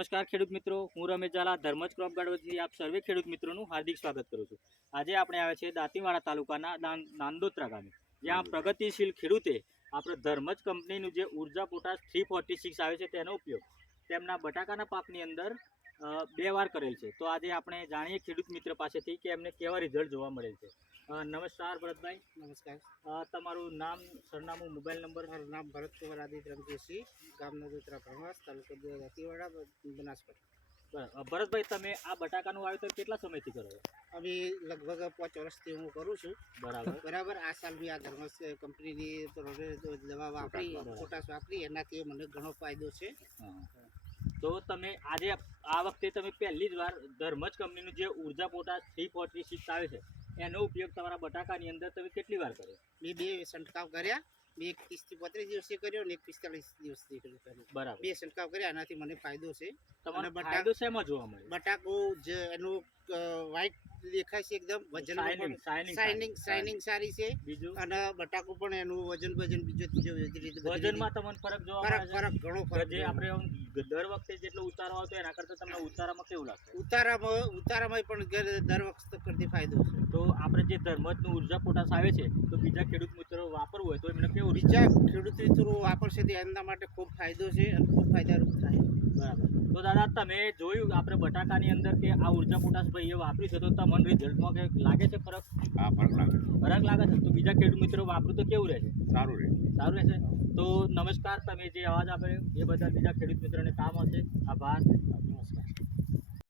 નમસ્કાર ખેડૂત મિત્રો, હું રમેશ ઝાલા ધર્મજ ક્રોપ ગાર્ડનથી આપ સર્વે ખેડૂત મિત્રોનું હાર્દિક સ્વાગત કરું છું। આજે આપણે આવ્યા છે દાંતીવાડા તાલુકાના નાંદોત્રા ગામે, જ્યાં પ્રગતિશીલ ખેડૂતે આપણે ધર્મજ કંપનીનું જે ઉર્જા પોટાશ 346 આવે છે તેનો ઉપયોગ તેમના બટાકાના પાકની અંદર 2 વાર કરેલ છે। તો આજે આપણે જાણીએ ખેડૂત મિત્ર પાસેથી કે એમને કેવા રિઝલ્ટ જોવા મળેલ છે। નમસ્કાર ભરતભાઈ। નમસ્કાર। તમારું નામ, સરનામું, મોબાઈલ નંબર? મારું નામ ભરતકુમાર આદિત્ય રમજીતસિંહ, ગામ નંદોત્રા પ્રવાસ, તાલુકો દાંતીવાડા, બનાસકાંઠા। ભરતભાઈ, તમે આ બટાકાનું વાવેતર કેટલા સમયથી કરો છો? અમે લગભગ 5 વર્ષથી હું કરું છું। બરાબર। આ સાલ બી આ ધર્મસ કંપનીની દવા વાપરી, પોટાશ વાપરી, એનાથી મને ઘણો ફાયદો છે। તો તમે આજે આ વખતે તમે પહેલી જ વાર ધર્મજ કંપનીનું જે ઉર્જા પોટાશ 346 આવે છે એનો ઉપયોગ તમારા બટાકાની અંદર તમે કેટલી વાર કર્યો? મેં 2 છંટકાવ કર્યા। મેં એક 30 થી 35 દિવસે કર્યો અને એક 45 દિવસથી કર્યો। બરાબર। 2 છંટકાવ કર્યા, એનાથી મને ફાયદો છે। તમને ફાયદો શેમાં જોવા મળે? બટાકો જે એનું વ્હાઈટ દેખાય છે, એકદમ વજન શાઇનિંગ સારી છે। બીજું, અને બટાકો પણ એનું વજન બીજો ત્રીજો વજનમાં તમને ફરક જોવા મળે? ફરક ઘણો ફરક જે આપણે દર વખતે જેટલો ઉતારો આવતો એના કરતા તમને ઉતારામાં કેવું લાગશે? ઉતારામાં પણ દર વખત કરતી ફાયદો છે। તો આપણે જે ધર્મજનું ઉર્જા પોટાશ આવે છે તો બીજા ખેડૂત મિત્રો વાપરવું હોય તો એમને કેવું? બીજા ખેડૂત મિત્રો વાપરશે તો એમના માટે ખૂબ ફાયદો છે અને ખૂબ ફાયદારૂપ થાય। બરાબર। તો દાદા, તમે જોયું આપણે બટાકાની અંદર કે આ ઉર્જા પોટાશ ભાઈએ વાપર્યું છે, તો તમને રિઝલ્ટમાં કે લાગે છે ફરક? હા, ફરક લાગે છે। ફરક લાગે છે? તો બીજા ખેડૂત મિત્રો વાપરું તો કેવું રહેશે? સારું રહે। સારું રહેશે। તો નમસ્કાર, તમે જે અવાજ આપ્યો એ બધા બીજા ખેડૂત મિત્રોને કામ હશે। આભાર। નમસ્કાર।